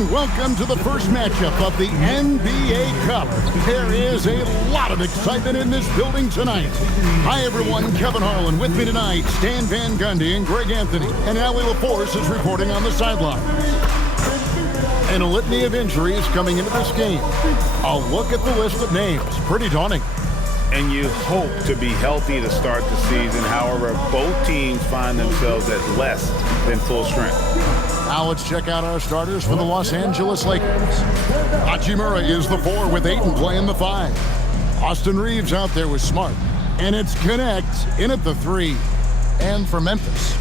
and welcome to the first matchup of the NBA Cup. There is a lot of excitement in this building tonight. Hi, everyone. Kevin Harlan with me tonight. Stan Van Gundy and Greg Anthony. And Ali LaForce is reporting on the sidelines. And a litany of injuries coming into this game. A look at the list of names. Pretty daunting. And you hope to be healthy to start the season. However, both teams find themselves at less than full strength. Now let's check out our starters for the Los Angeles Lakers. Hachimura is the 4 with Ayton playing the 5. Austin Reeves out there with Smart. And it's Connect in at the 3. And for Memphis,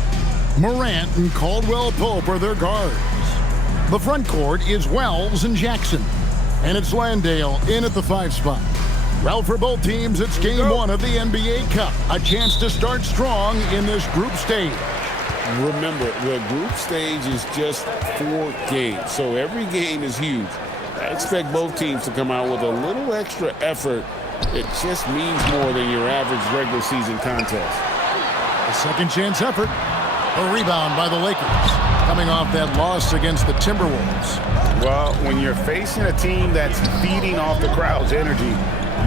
Morant and Caldwell Pope are their guards. The front court is Wells and Jackson. And it's Landale in at the 5 spot. Well, for both teams, it's game 1 of the NBA Cup. A chance to start strong in this group stage. Remember, the group stage is just 4 games, so every game is huge. I expect both teams to come out with a little extra effort. It just means more than your average regular season contest. A second chance effort. A rebound by the Lakers, coming off that loss against the Timberwolves. Well, when you're facing a team that's feeding off the crowd's energy,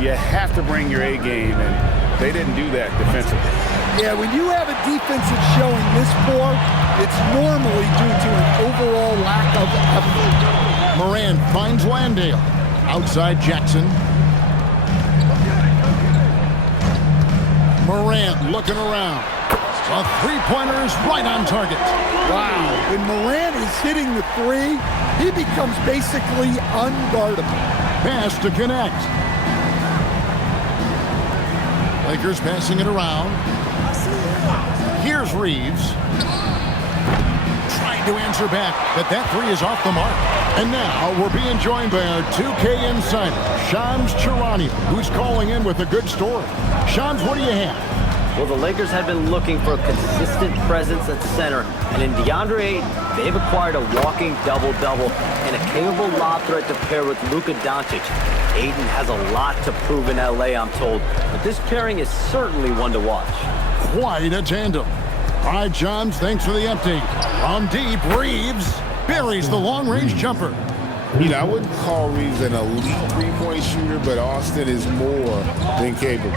you have to bring your A game, and they didn't do that defensively. Yeah, when you have a defense that's showing this poor, it's normally due to an overall lack of effort. Morant finds Landale. Outside Jackson. Morant looking around. A three-pointer is right on target. Wow, when Morant is hitting the 3, he becomes basically unguardable. Pass to Connect. Lakers passing it around. Here's Reeves. Trying to answer back, but that 3 is off the mark. And now we're being joined by our 2K insider, Shams Charania, who's calling in with a good story. Shams, what do you have? Well, the Lakers have been looking for a consistent presence at center, and in DeAndre Ayton, they've acquired a walking double-double and a capable lob threat to pair with Luka Doncic. Ayton has a lot to prove in LA, I'm told, but this pairing is certainly one to watch. Quite a tandem. All right, Johns, thanks for the update. On deep, Reeves buries the long-range jumper. You know, I wouldn't call Reeves an elite three-point shooter, but Austin is more than capable.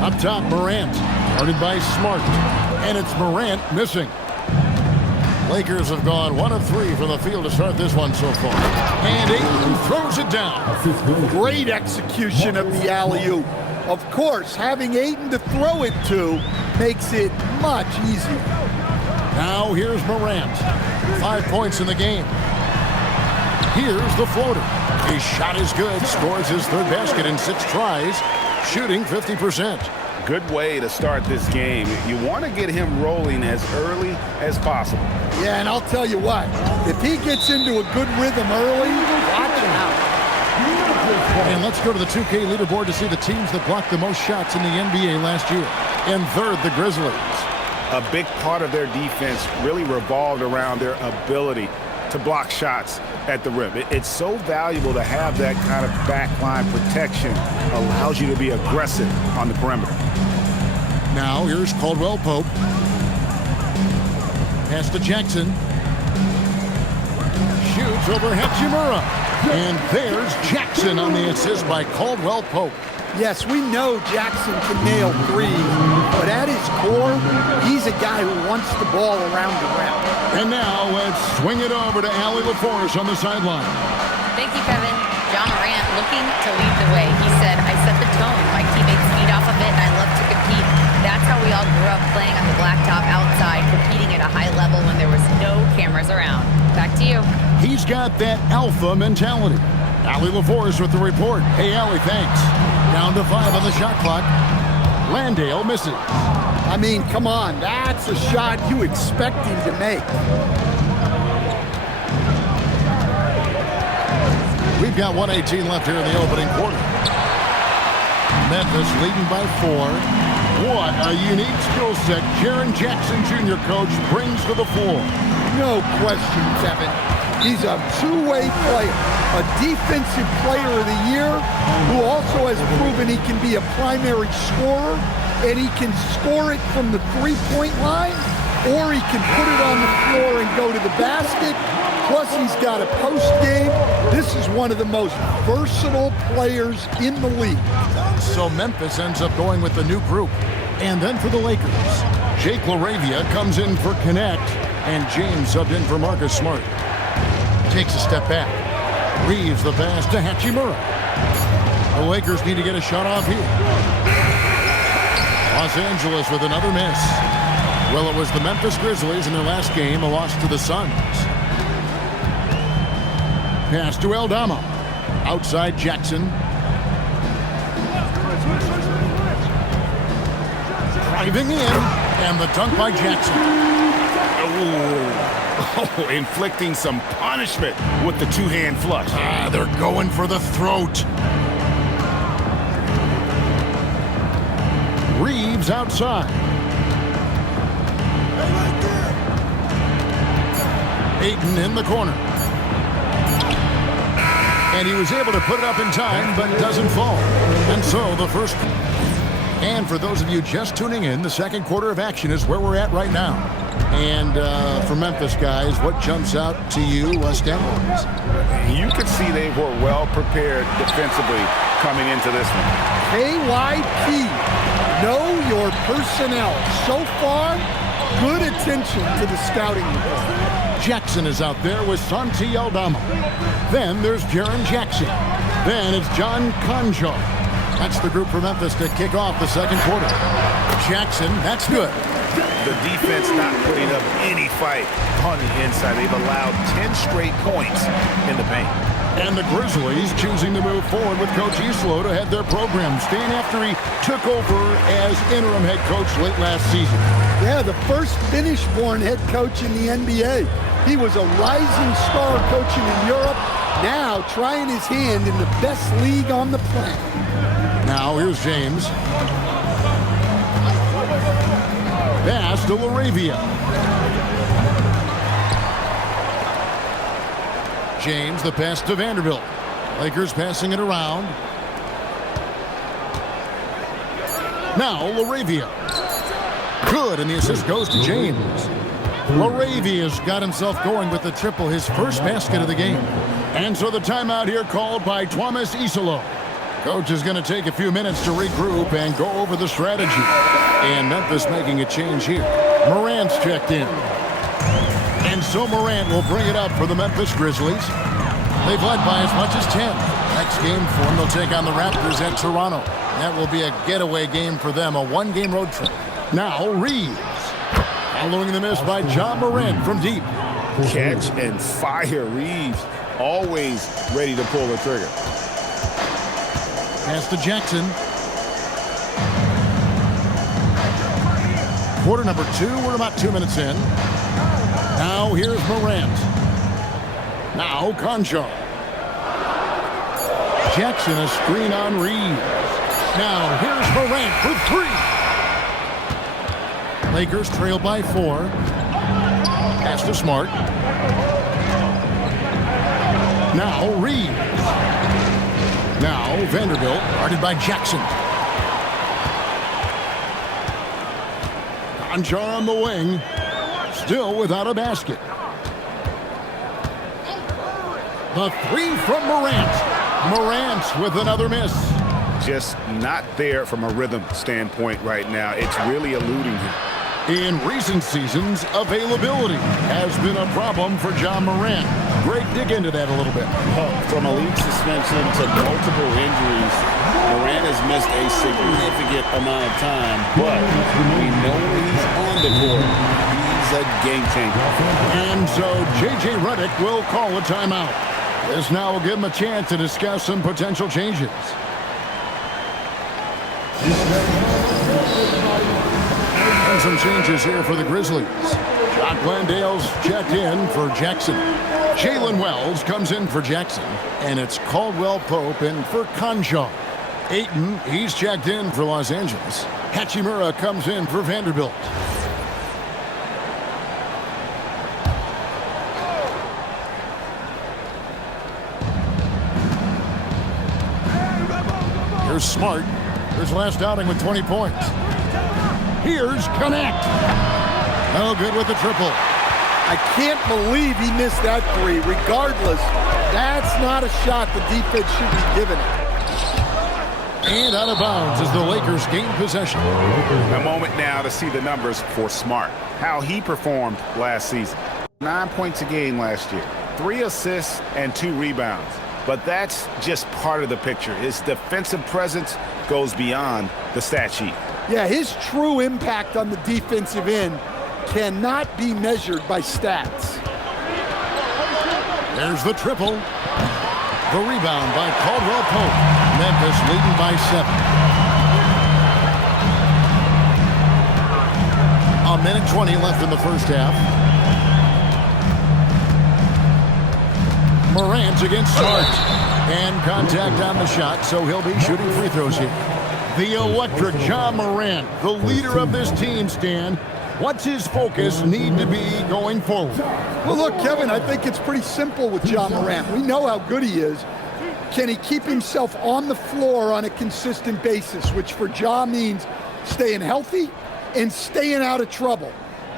Up top, Morant, guarded by Smart, and it's Morant missing. Lakers have gone 1 of 3 from the field to start this one so far. And Ayton throws it down. Great execution of the alley-oop. Of course, having Ayton to throw it to makes it much easier. Now here's Morant. 5 points in the game. Here's the floater. His shot is good. Scores his 3rd basket in 6 tries. Shooting 50%. Good way to start this game. You want to get him rolling as early as possible. Yeah, and I'll tell you what, if he gets into a good rhythm early, watch him out. And let's go to the 2K leaderboard to see the teams that blocked the most shots in the NBA last year. In 3rd, the Grizzlies. A big part of their defense really revolved around their ability to block shots at the rim. It's so valuable to have that kind of backline protection. Allows you to be aggressive on the perimeter. Now here's Caldwell Pope. Pass to Jackson. Shoots over Hachimura. And there's Jackson on the assist by Caldwell Pope. Yes, we know Jackson can nail 3s, but at his core, he's a guy who wants the ball around the rim. And now let's swing it over to Ali LaForce on the sideline. Thank you, Kevin. John Morant looking to lead the way. He said, I set the tone. My teammates feed off of it, and I love to compete. That's how we all grew up, playing on the blacktop outside, competing at a high level when there was no cameras around. Back to you. He's got that alpha mentality. Ali LaForce with the report. Hey, Ali, thanks. Down to 5 on the shot clock. Landale misses. I mean, come on. That's a shot you expect him to make. We've got 1:18 left here in the opening quarter. Memphis leading by 4. What a unique skill set Jaren Jackson Jr., coach, brings to the floor. No question, Kevin. He's a two-way player, a defensive player of the year who also has proven he can be a primary scorer, and he can score it from the three-point line, or he can put it on the go to the basket. Plus, he's got a post game. This is one of the most versatile players in the league. So Memphis ends up going with the new group. And then for the Lakers, Jake LaRavia comes in for Connect, and James subbed in for Marcus Smart. Takes a step back. Reeves the pass to Hachimura. The Lakers need to get a shot off here. Los Angeles with another miss. Well, it was the Memphis Grizzlies in their last game, a loss to the Suns. Pass to Aldama. Outside Jackson. Driving in, and the dunk by Jackson. Oh, inflicting some punishment with the two-hand flush. They're going for the throat. Reeves outside. Ayton in the corner. And he was able to put it up in time, but doesn't fall. And so the first... And for those of you just tuning in, the second quarter of action is where we're at right now. And for Memphis guys, what jumps out to you, stat-wise? You could see they were well prepared defensively coming into this one. KYP, know your personnel. So far, good attention to the scouting report. Jackson is out there with Santi Aldama. Then there's Jaren Jackson. Then it's John Conjo. That's the group for Memphis to kick off the second quarter. Jackson, that's good. The defense not putting up any fight on the inside. They've allowed 10 straight points in the paint. And the Grizzlies choosing to move forward with Coach Islo to head their program, staying after he took over as interim head coach late last season. Yeah, the first Finnish-born head coach in the NBA. He was a rising star coaching in Europe, now trying his hand in the best league on the planet. Now here's James. Pass to LaRavia. James, the pass to Vanderbilt. Lakers passing it around. Now LaRavia. Good, and the assist goes to James. LaRavia's got himself going with the triple, his first basket of the game. And so the timeout here called by Thomas Isolo. Coach is going to take a few minutes to regroup and go over the strategy. And Memphis making a change here. Morant's checked in. And so Morant will bring it up for the Memphis Grizzlies. They've led by as much as 10. Next game for them, they'll take on the Raptors at Toronto. That will be a getaway game for them, a one-game road trip. Now Reeves. Following the miss by John Morant from deep. Catch and fire. Reeves always ready to pull the trigger. Pass to Jackson. Quarter number 2, we're about 2 minutes in. Now here's Morant. Now Conjo. Jackson a screen on Reeves. Now here's Morant for 3. Lakers trail by 4. Pass to Smart. Now Reeves. Now Vanderbilt, guarded by Jackson. Conjar on the wing, still without a basket. The 3 from Morant. Morant with another miss. Just not there from a rhythm standpoint right now. It's really eluding him. In recent seasons, availability has been a problem for John Morant. Greg, dig into that a little bit. From a league suspension to multiple injuries, Morant has missed a significant amount of time, but we know when he's on the court, he's a game changer. And so J.J. Redick will call a timeout. This now will give him a chance to discuss some potential changes. And some changes here for the Grizzlies. Jock Landale's checked in for Jackson. Jalen Wells comes in for Jackson. And it's Caldwell Pope in for Conjo. Ayton, he's checked in for Los Angeles. Hachimura comes in for Vanderbilt. Here's Smart. His last outing with 20 points. Here's Connect. No good with the triple. I can't believe he missed that three. Regardless, that's not a shot the defense should be giving it. And out of bounds as the Lakers gain possession. A moment now to see the numbers for Smart. How he performed last season. 9 points a game last year. 3 assists and 2 rebounds. But that's just part of the picture. His defensive presence goes beyond the stat sheet. Yeah, his true impact on the defensive end cannot be measured by stats. There's the triple. The rebound by Caldwell Pope. Memphis leading by 7. A minute 20 left in the first half. Morant against Smart. And contact on the shot, so he'll be shooting free throws here. The electric Ja Morant, the leader of this team, Stan. What's his focus need to be going forward? Well, look, Kevin, I think it's pretty simple with Ja Morant. We know how good he is. Can he keep himself on the floor on a consistent basis, which for Ja means staying healthy and staying out of trouble.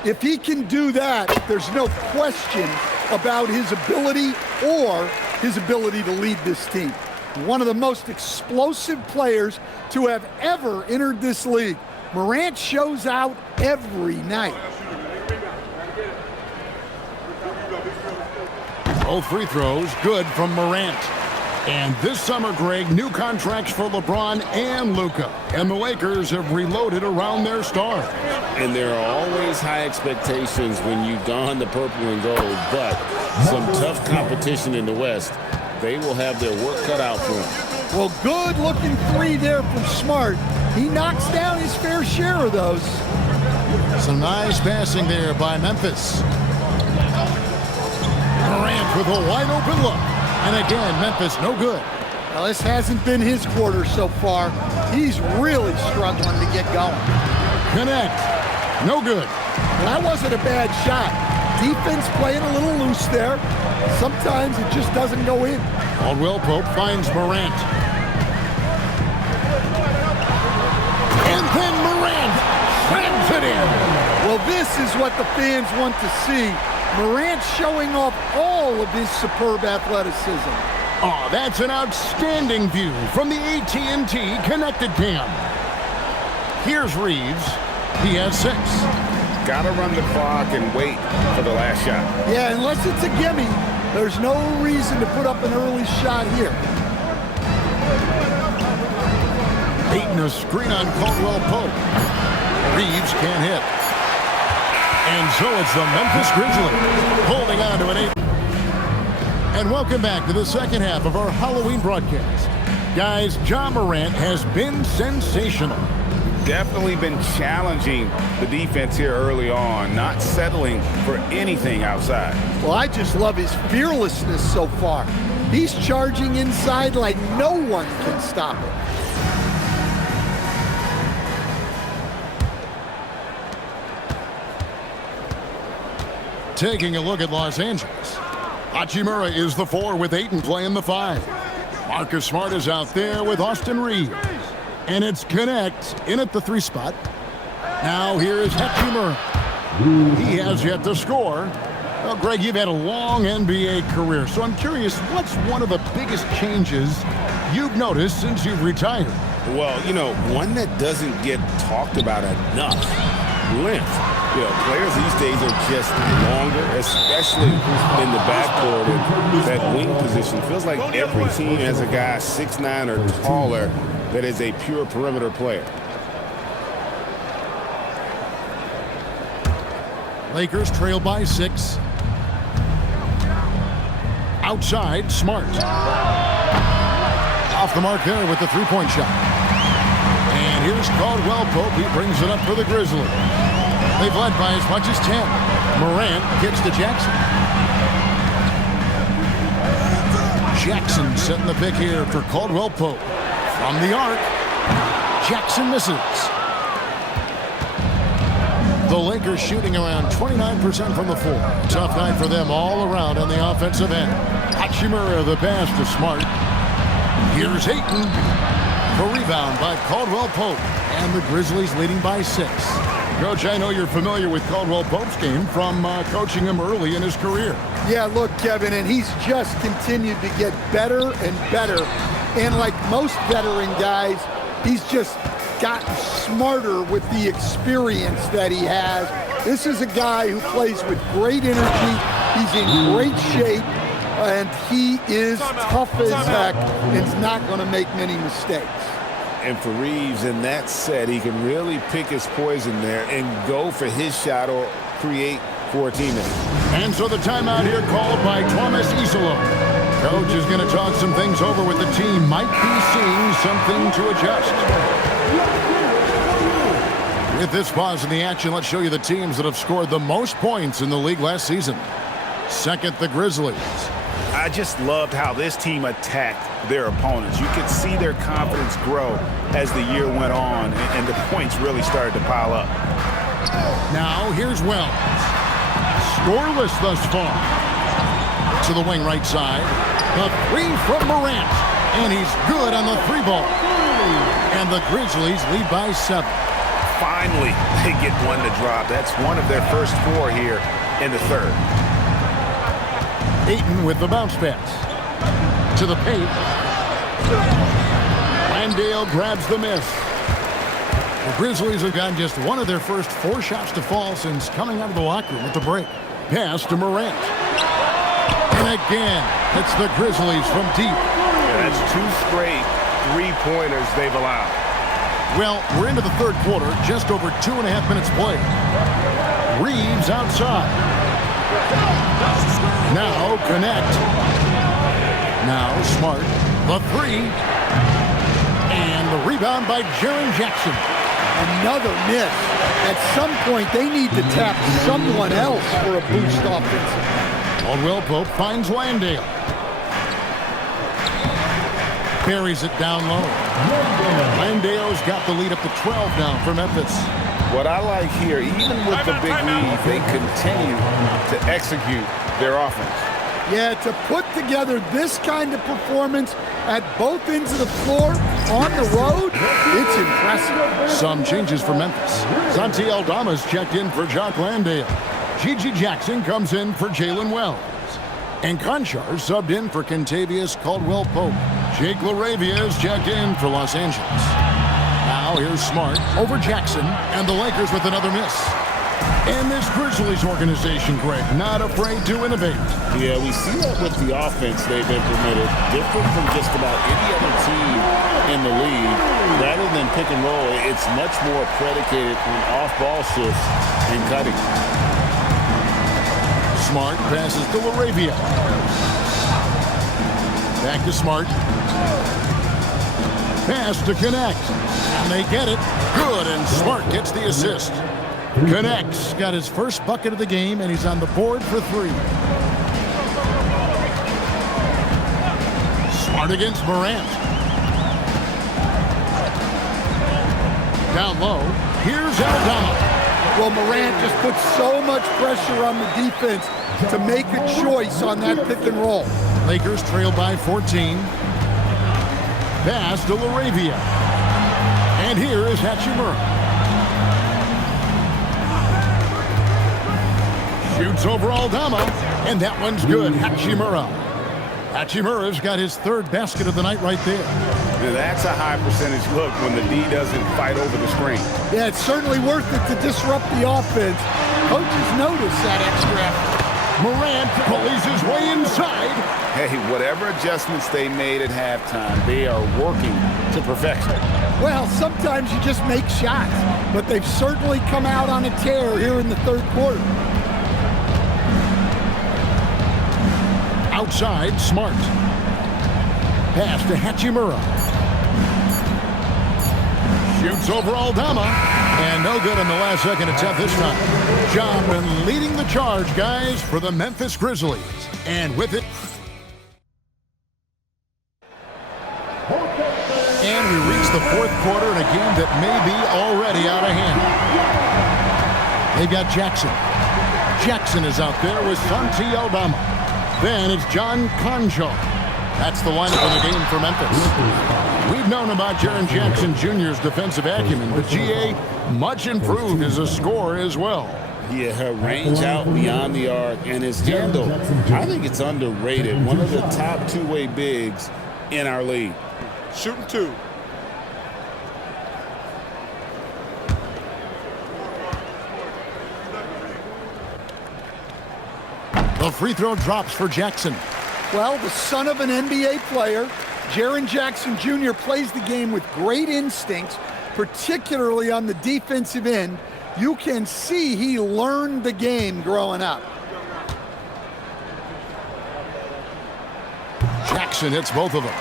If he can do that, there's no question about his ability to lead this team. One of the most explosive players to have ever entered this league. Morant shows out every night. Both free throws good from Morant. And this summer, Greg, new contracts for LeBron and Luka. And the Lakers have reloaded around their stars. And there are always high expectations when you don the purple and gold, but some tough competition in the West. They will have their work cut out for them. Well, good-looking three there from Smart. He knocks down his fair share of those. Some nice passing there by Memphis. Morant with a wide-open look. And again, Memphis no good. Now, this hasn't been his quarter so far. He's really struggling to get going. Connect. No good. Well, that wasn't a bad shot. Defense playing a little loose there. Sometimes it just doesn't go in. Caldwell Pope finds Morant. And then Morant slams it in. Well, this is what the fans want to see. Morant showing off all of his superb athleticism. Oh, that's an outstanding view from the AT&T Connected Cam. Here's Reeves. He has 6. Got to run the clock and wait for the last shot. Yeah, unless it's a gimme, there's no reason to put up an early shot here. Ayton a screen on Caldwell Pope. Reeves can't hit. And so it's the Memphis Grizzlies holding on to an 8. And welcome back to the second half of our Halloween broadcast. Guys, Ja Morant has been sensational. Definitely been challenging the defense here early on, not settling for anything outside. Well, I just love his fearlessness so far. He's charging inside like no one can stop him. Taking a look at Los Angeles. Hachimura is the 4 with Ayton playing the 5. Marcus Smart is out there with Austin Reeves. And it's Connect in at the 3 spot. Now here is Hachimura. He has yet to score. Well, Greg, you've had a long NBA career, so I'm curious, what's one of the biggest changes you've noticed since you've retired? Well, you know, one that doesn't get talked about enough, length. You know, players these days are just longer, especially in the backcourt and that wing position. Feels like every team has a guy 6'9" or taller that is a pure perimeter player. Lakers trail by 6. Outside, Smart. Off the mark there with the 3-point shot. And here's Caldwell Pope. He brings it up for the Grizzlies. They've led by as much as 10. Morant kicks to Jackson. Jackson setting the pick here for Caldwell Pope. From the arc, Jackson misses. The Lakers shooting around 29% from the floor. Tough night for them all around on the offensive end. Hachimura the pass to Smart. Here's Ayton. The rebound by Caldwell Pope. And the Grizzlies leading by 6. Coach, I know you're familiar with Caldwell Pope's game from coaching him early in his career. Yeah, look, Kevin, and he's just continued to get better and better. And like most veteran guys, he's just gotten smarter with the experience that he has. This is a guy who plays with great energy. He's in great shape, and he is tough as heck and is not going to make many mistakes. And for Reeves in that set, he can really pick his poison there and go for his shot or create for a teammate. And so the timeout here called by Thomas Isolo. Coach is going to talk some things over with the team. Might be seeing something to adjust. With this pause in the action, let's show you the teams that have scored the most points in the league last season. Second, the Grizzlies. I just loved how this team attacked their opponents. You could see their confidence grow as the year went on, and the points really started to pile up. Now, here's Wells. Scoreless thus far. To the wing right side. The three from Morant. And he's good on the three ball. And the Grizzlies lead by 7. Finally, they get one to drop. That's one of their first 4 here in the third. Ayton with the bounce pass. To the paint. Landale grabs the miss. The Grizzlies have gotten just one of their first 4 shots to fall since coming out of the locker room with the break. Pass to Morant. And again, it's the Grizzlies from deep. Yeah, that's 2 straight 3-pointers they've allowed. Well, we're into the third quarter, just over 2.5 minutes played. Reeves outside. Now connect. Now Smart. The 3. And the rebound by Jaren Jackson. Another miss. At some point, they need to tap someone else for a boost offensively. Caldwell Pope finds Landale. Carries it down low. Landale's got the lead up to 12 now for Memphis. What I like here, even with the big lead, they continue to execute their offense. Yeah, to put together this kind of performance at both ends of the floor on the road, it's impressive. Some changes for Memphis. Santi Aldama's checked in for Jock Landale. Gigi Jackson comes in for Jalen Wells. And Conchar subbed in for Kentavious Caldwell Pope. Jake LaRavia is checked in for Los Angeles. Now here's Smart over Jackson, and the Lakers with another miss. And this Grizzlies organization, Greg, not afraid to innovate. Yeah, we see that with the offense they've implemented, different from just about any other team in the league. Rather than pick and roll, it's much more predicated on off-ball shifts and cutting. Smart passes to LaRavia. Back to Smart. Pass to Connect. And they get it. Good, and Smart gets the assist. Connect's got his first bucket of the game, and he's on the board for 3. Smart against Morant. Down low. Here's Aldama. Well, Morant just puts so much pressure on the defense to make a choice on that pick and roll. Lakers trail by 14. Pass to LaRavia. And here is Hachimura. Shoots over Aldama. And that one's good. Hachimura. Hachimura's got his 3rd basket of the night right there. That's a high percentage look when the D doesn't fight over the screen. Yeah, it's certainly worth it to disrupt the offense. Coaches notice that extra effort. Morant pulleys his way inside. Hey, whatever adjustments they made at halftime, they are working to perfection. Well, sometimes you just make shots, but they've certainly come out on a tear here in the third quarter. Outside, Smart. Pass to Hachimura. Shoots over Aldama. And no good on the last second attempt this time. John leading the charge, guys, for the Memphis Grizzlies. And with it... And we reach the 4th quarter in a game that may be already out of hand. They've got Jackson. Jackson is out there with Santi Aldama. Then it's John Conchar. That's the lineup of the game for Memphis. We've known about Jaren Jackson Jr.'s defensive acumen, but GA, Much improved as a scorer as well. Yeah, her range out beyond the arc and his handle, I think it's underrated. One of the top two-way bigs in our league. Shooting 2. The free throw drops for Jackson. Well, the son of an NBA player, Jaren Jackson Jr. plays the game with great instincts, particularly on the defensive end. You can see he learned the game growing up. Jackson hits both of them.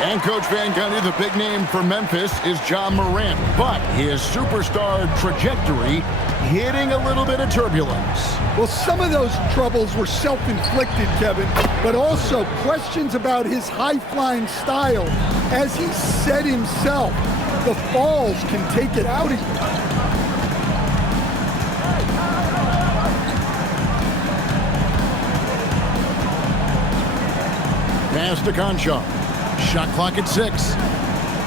And Coach Van Gundy, the big name for Memphis is John Morant, but his superstar trajectory hitting a little bit of turbulence. Well, some of those troubles were self-inflicted, Kevin, but also questions about his high-flying style. As he said himself, the falls can take it out of you. Pass to Conchar. Shot clock at 6.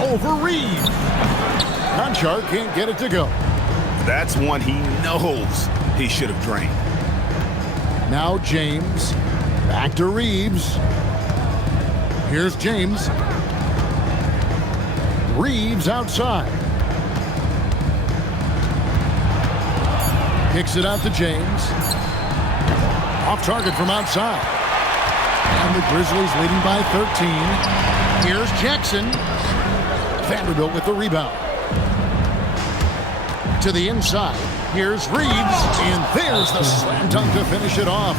Over Reeves. Conchar can't get it to go. That's one he knows he should have drained. Now James. Back to Reeves. Here's James. Reeves outside. Kicks it out to James. Off target from outside. And the Grizzlies leading by 13. Here's Jackson. Vanderbilt with the rebound. To the inside. Here's Reeves. And there's the slam dunk to finish it off.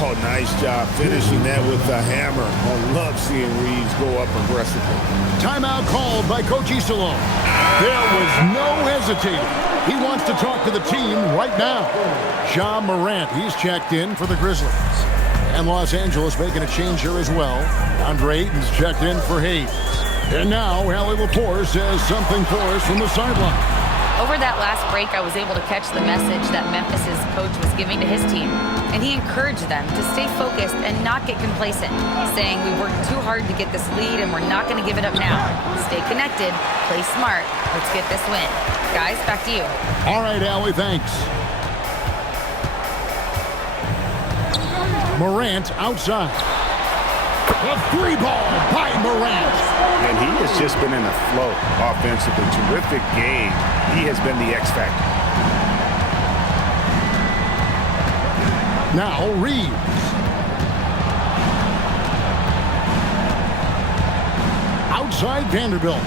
Oh, nice job finishing that with the hammer. I love seeing Reeves go up aggressively. Timeout called by Coach Iserlohn. There was no hesitating. He wants to talk to the team right now. John Morant, he's checked in for the Grizzlies. And Los Angeles making a change here as well. Andre Ayton's checked in for Hayes. And now Allie Lepore says something for us from the sideline. Over that last break, I was able to catch the message that Memphis's coach was giving to his team. And he encouraged them to stay focused and not get complacent, saying we worked too hard to get this lead and we're not going to give it up now. Stay connected, play smart, let's get this win. Guys, back to you. All right, Allie, thanks. Morant outside. A free ball by Morant. And he has just been in a flow offensively. Terrific game. He has been the X factor. Now Reeves. Outside Vanderbilt.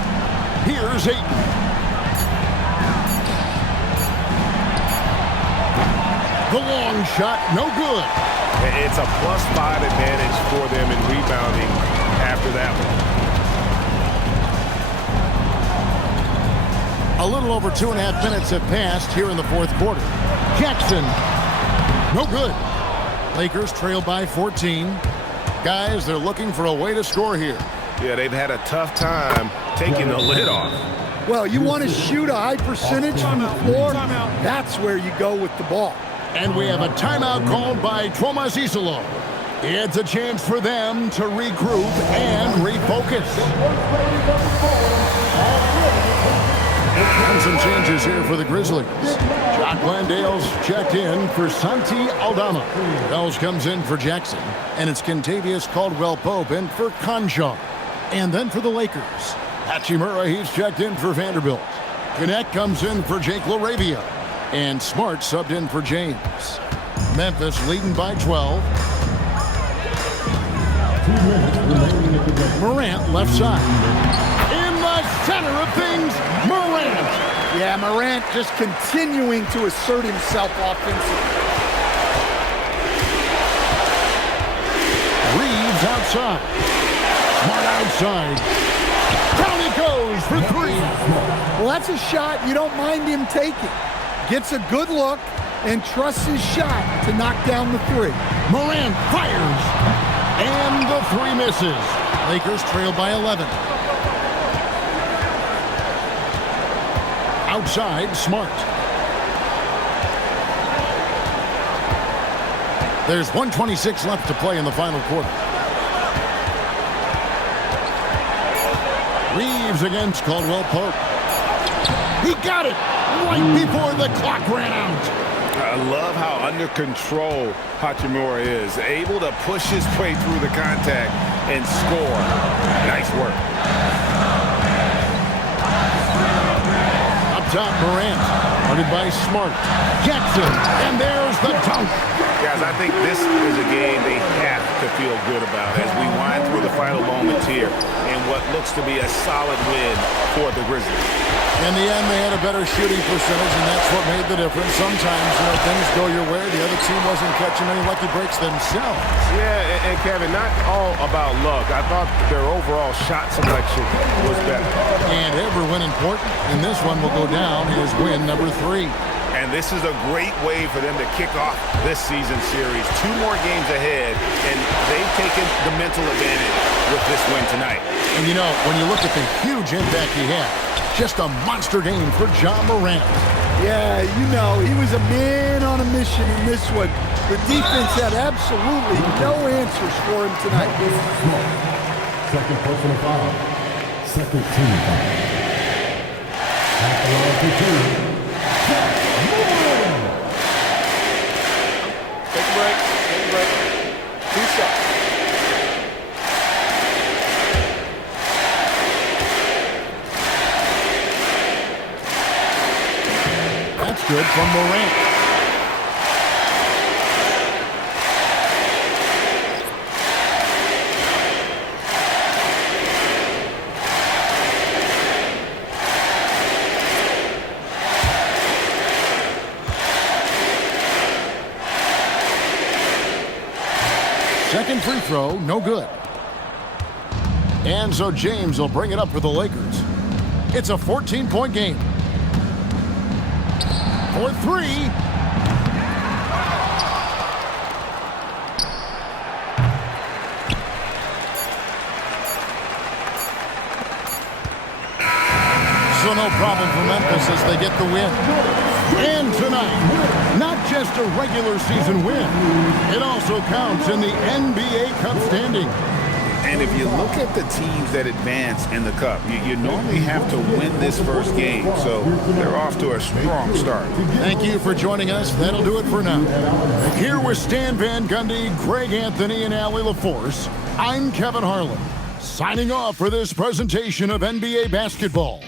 Here's Ayton. The long shot, no good. It's a +5 advantage for them in rebounding after that one. A little over 2.5 minutes have passed here in the fourth quarter. Jackson, no good. Lakers trail by 14. Guys, they're looking for a way to score here. Yeah, they've had a tough time taking the lid off. Well, you want to shoot a high percentage from the floor, that's where you go with the ball. And we have a timeout called by Thomas Iserlohn. It's a chance for them to regroup and refocus. And some changes here for the Grizzlies. Jock Landale's checked in for Santi Aldama. Bells comes in for Jackson. And it's Kentavious Caldwell-Pope in for Conchar. And then for the Lakers, Hachimura, he's checked in for Vanderbilt. Connect comes in for Jake LaRavia. And Smart subbed in for James. Memphis leading by 12. Morant left side. In the center of things, Morant. Yeah, Morant just continuing to assert himself offensively. Reeves outside. Smart outside. Down he goes for 3. Well, that's a shot you don't mind him taking. Gets a good look and trusts his shot to knock down the 3. Morant fires. And the 3 misses. Lakers trail by 11. Outside, Smart. There's 1:26 left to play in the final quarter. Reeves against Caldwell-Pope. He got it. right before the clock ran out. I love how under control Hachimura is. Able to push his way through the contact and score. Nice work. Up top, Morant. Guarded by Smart. Jackson. And there's the dunk. Guys, I think this is a game they have to feel good about as we wind through the final moments here in what looks to be a solid win for the Grizzlies. In the end, they had a better shooting percentage, and that's what made the difference. Sometimes, things go your way. The other team wasn't catching any lucky breaks themselves. Yeah, and Kevin, not all about luck. I thought their overall shot selection was better. And ever when important, and this one will go down as win number 3. And this is a great way for them to kick off this season series. 2 more games ahead, and they've taken the mental advantage with this win tonight. And when you look at the huge impact he had, just a monster game for Ja Morant. Yeah, he was a man on a mission in this one. The defense had absolutely no answers for him tonight. Second personal foul. Second team foul. At the line for 2. Take a break. 2 shots. That's good from Morant. Second free throw, no good. And so James will bring it up for the Lakers. It's a 14-point game. For 3. So no problem for Memphis as they get the win. And tonight, not just a regular season win, it also counts in the NBA Cup standing. And if you look at the teams that advance in the Cup, you normally have to win this first game. So they're off to a strong start. Thank you for joining us. That'll do it for now. Here with Stan Van Gundy, Greg Anthony, and Allie LaForce, I'm Kevin Harlan, signing off for this presentation of NBA basketball.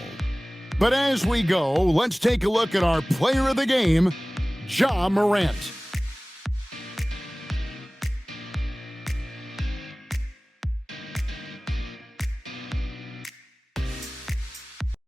But as we go, let's take a look at our player of the game, Ja Morant.